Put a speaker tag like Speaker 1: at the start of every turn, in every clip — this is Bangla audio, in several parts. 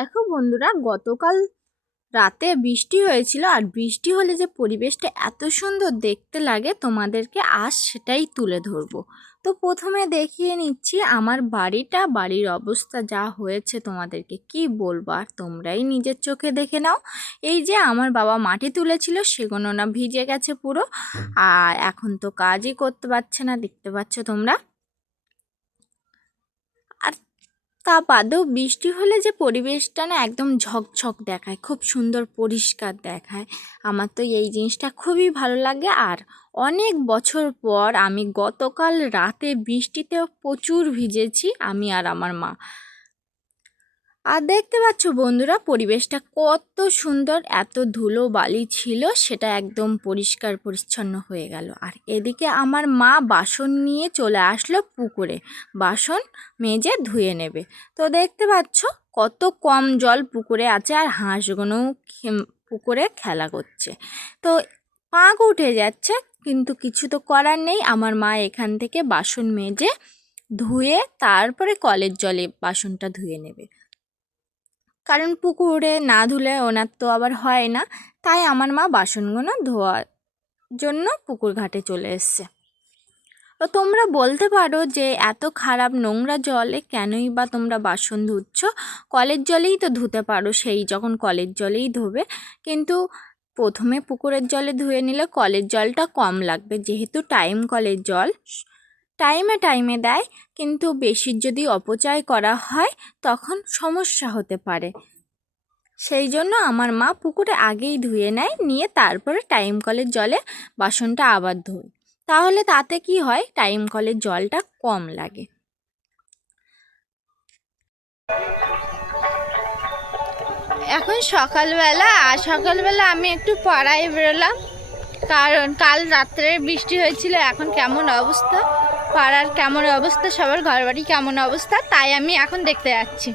Speaker 1: দেখো বন্ধুরা, গতকাল রাতে বৃষ্টি হয়েছিল আর বৃষ্টি হলে যে পরিবেশটা এত সুন্দর দেখতে লাগে, তোমাদেরকে আজ সেটাই তুলে ধরবো। তো প্রথমে দেখিয়ে নিচ্ছি আমার বাড়িটা, বাড়ির অবস্থা যা হয়েছে তোমাদেরকে কি বলব আর তোমরাই নিজের চোখে দেখে নাও। এই যে আমার বাবা মাটি তুলেছিল, সেগুলো না ভিজে গেছে পুরো, আর এখন তো কাজই করতে পারছে না, দেখতে পাচ্ছ তোমরা আর তা বাদেও বৃষ্টি হলে যে পরিবেশটা না একদম ঝকঝক দেখায়, খুব সুন্দর পরিষ্কার দেখায়। আমার তো এই জিনিসটা খুবই ভালো লাগে। আর অনেক বছর পর আমি গতকাল রাতে বৃষ্টিতেও প্রচুর ভিজেছি, আমি আর আমার মা। আর দেখতে পাচ্ছ বন্ধুরা, পরিবেশটা কত সুন্দর, এত ধুলো বালি ছিল, সেটা একদম পরিষ্কার পরিচ্ছন্ন হয়ে গেল। আর এদিকে আমার মা বাসন নিয়ে চলে আসলো পুকুরে। বাসন মেজে ধুয়ে নেবে। তো দেখতে পাচ্ছ কত কম জল পুকুরে আছে আর হাঁসগুলো পুকুরে খেলা করছে। তো পাঁক উঠে যাচ্ছে, কিন্তু কিছু তো করার নেই। আমার মা এখান থেকে বাসন মেজে ধুয়ে তারপরে কলের জলে বাসনটা ধুয়ে নেবে। কারণ পুকুরে না ধুলে ওনার তো আবার হয় না। তাই আমার মা বাসনগুলো ধোয়ার জন্য পুকুর ঘাটে চলে এসছে। তো তোমরা বলতে পারো যে এত খারাপ নোংরা জলে কেনই বা তোমরা বাসন ধুচ্ছ? কলের জলেই তো ধুতে পারো সেই যখন কলের জলেই ধোবে। কিন্তু প্রথমে পুকুরের জলে ধুয়ে নিলে কলের জলটা কম লাগবে। যেহেতু টাইম কলের জল টাইমে টাইমে দেয়, কিন্তু বেশির যদি অপচয় করা হয়, তখন সমস্যা হতে পারে। সেই জন্য আমার মা পুকুরে আগেই ধুয়ে নেয়, নিয়ে তারপরে টাইম কলের জলে বাসনটা আবার ধোয়। তাহলে তাতে কি হয়? টাইম কলের জলটা কম লাগে। এখন সকালবেলা, আর সকালবেলা আমি একটু পাড়ায় বেরোলাম। কারণ কাল রাত্রে বৃষ্টি হয়েছিল, এখন কেমন অবস্থা? পাড়ার কেমন অবস্থা সবার ঘর বাড়ি কেমন অবস্থা তাই আমি এখন দেখতে যাচ্ছি।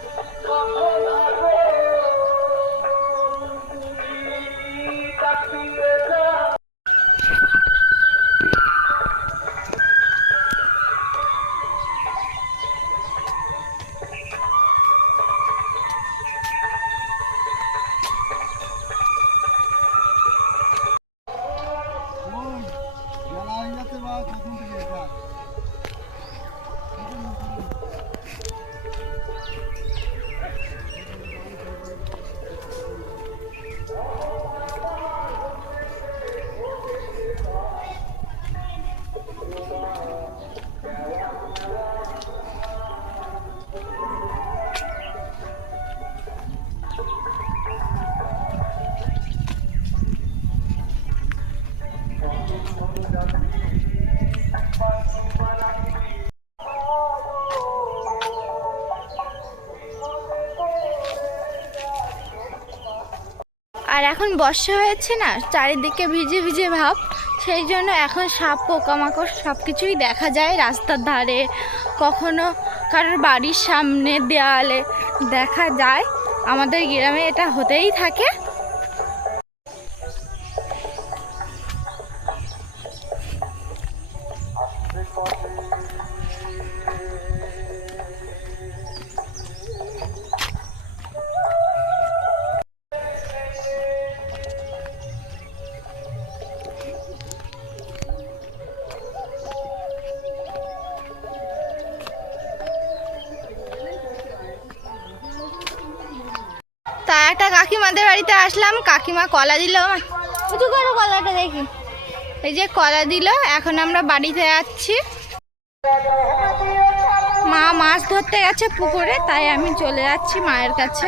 Speaker 1: এখন বর্ষা হয়েছে না, চারিদিকে ভিজে ভিজে ভাব, সেই জন্য এখন সাপ, পোকামাকড় সব কিছুই দেখা যায় রাস্তার ধারে। কখনো কারোর বাড়ির সামনে দেয়ালে দেখা যায়। আমাদের গ্রামে এটা হতেই থাকে। তা একটা কাকিমাদের বাড়িতে আসলাম কাকিমা কলা দিল উঁচু করো কলাটা দেখি। এই যে কলা দিল এখন আমরা বাড়িতে যাচ্ছি। মা মাছ ধরতে গেছে পুকুরে তাই আমি চলে যাচ্ছি মায়ের কাছে।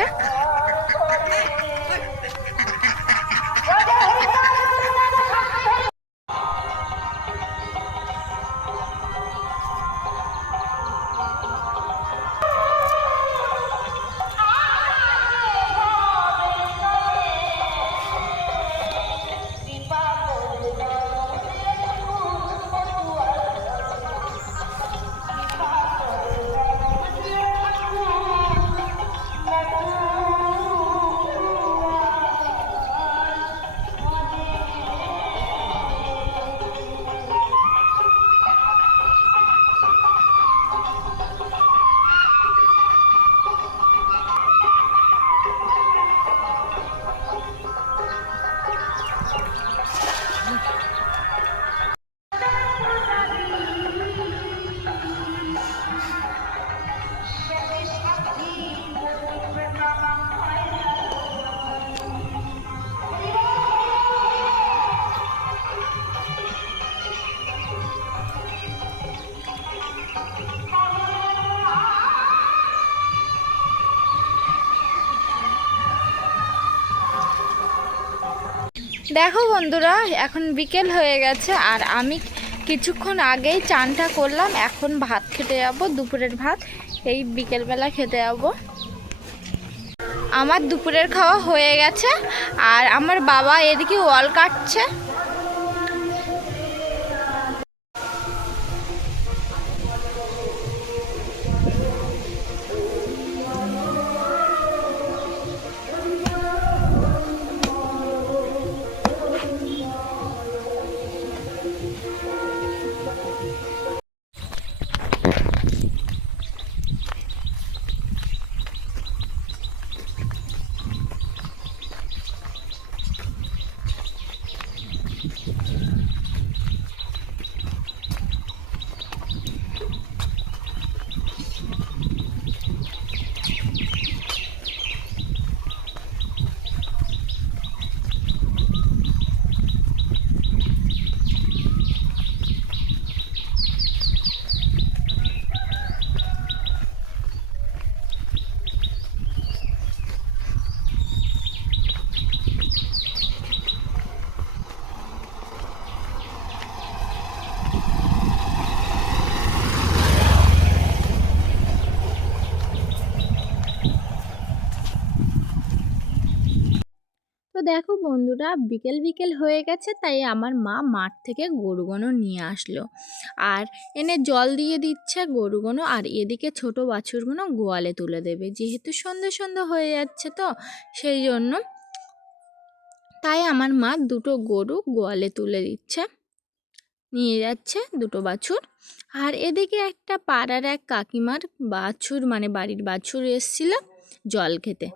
Speaker 1: দেখো বন্ধুরা, এখন বিকেল হয়ে গেছে আর আমি কিছুক্ষণ আগেই চানটা করলাম। এখন ভাত খেতে যাব, দুপুরের ভাত, এই বিকেলবেলা খেতে যাব। আমার দুপুরের খাওয়া হয়ে গেছে আর আমার বাবা এদিকে ওয়াল কাটছে। দেখো বন্ধুরা, বিকেল বিকেল হয়ে গেছে, তাই আমার মা মাঠ থেকে গরুগুনো নিয়ে আসলো। আর এনে জল দিয়ে দিচ্ছে গরুগুনো, আর এদিকে ছোট বাছুরগুলো গোয়ালে তুলে দেবে। যেহেতু সন্ধে সন্ধে হয়ে যাচ্ছে তো, সেই জন্য তাই আমার মা দুটো গরু গোয়ালে তুলে দিচ্ছে, নিয়ে যাচ্ছে দুটো বাছুর। আর এদিকে একটা পাড়ার এক কাকিমার বাছুর মানে বাড়ির বাছুর এসছিল জল খেতে।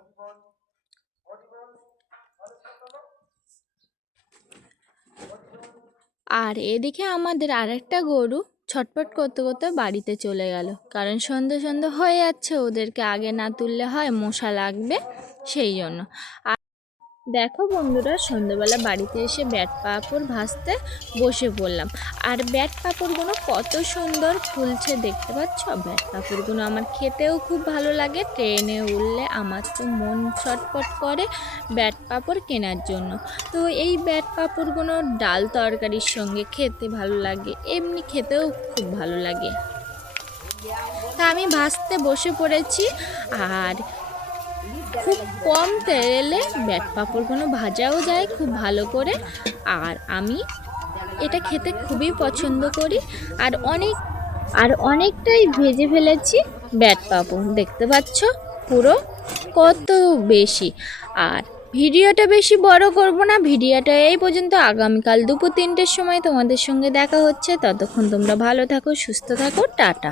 Speaker 1: আর এদিকে আমাদের আরেকটা গরু ছটপট করতে করতে বাড়িতে চলে গেল। কারণ সন্ধে সন্ধে হয়ে যাচ্ছে, ওদেরকে আগে না তুললে হয় মশা লাগবে, সেই জন্য। আর দেখো বন্ধুরা, সন্ধ্যেবেলা বাড়িতে এসে ব্যাট পাপড় ভাজতে বসে পড়লাম। আর ব্যাট পাপড়গুলো কত সুন্দর ফুলছে দেখতে পাচ্ছ? ব্যাট পাঁপড়গুলো আমার খেতেও খুব ভালো লাগে, ট্রেনে উঠলে আমার তো মন ছটপট করে ব্যাট পাপড় কেনার জন্য। তো এই ব্যাট পাঁপড়গুলো ডাল তরকারির সঙ্গে খেতে ভালো লাগে, এমনি খেতেও খুব ভালো লাগে। তা আমি ভাজতে বসে পড়েছি, আর খুব কম তেলে ব্যাট পাঁপড়গুলো ভাজাও যায় খুব ভালো করে। আর আমি এটা খেতে খুবই পছন্দ করি। আর অনেক, আর অনেকটাই ভেজে ফেলেছি ব্যাট পাঁপড়। দেখতে পাচ্ছ পুরো কত বেশি। আর ভিডিওটা বেশি বড় করব না। ভিডিওটা এই পর্যন্ত। আগামীকাল দুপুর তিনটের সময় তোমাদের সঙ্গে দেখা হচ্ছে। ততক্ষণ তোমরা ভালো থাকো, সুস্থ থাকো। টাটা।